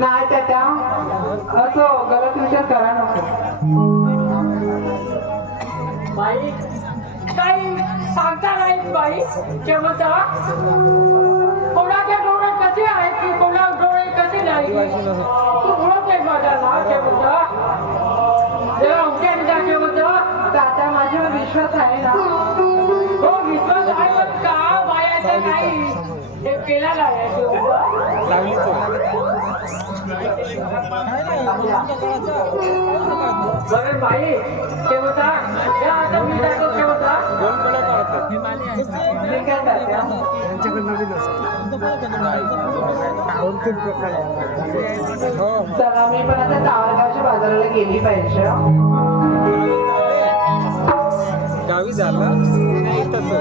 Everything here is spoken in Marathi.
नाही त्या असो गलत विचार करा नको. बाई काही सांगता नाही बाई केव्हा कोणाचे डोळे कसे आहेत की कोणा डोळे कसे नाही तू बोलत आहे माझा ना केव्हा तात्या माझ्यावर विश्वास आहे ना. हो विश्वास आहे पण का बायाचं नाही हे केला नाही बरं बाई केव्हा आता मी जातो केव्हा चला मी पण आता सावरगावच्या बाजाराला गेली पाहिजे. गावी झालं तसं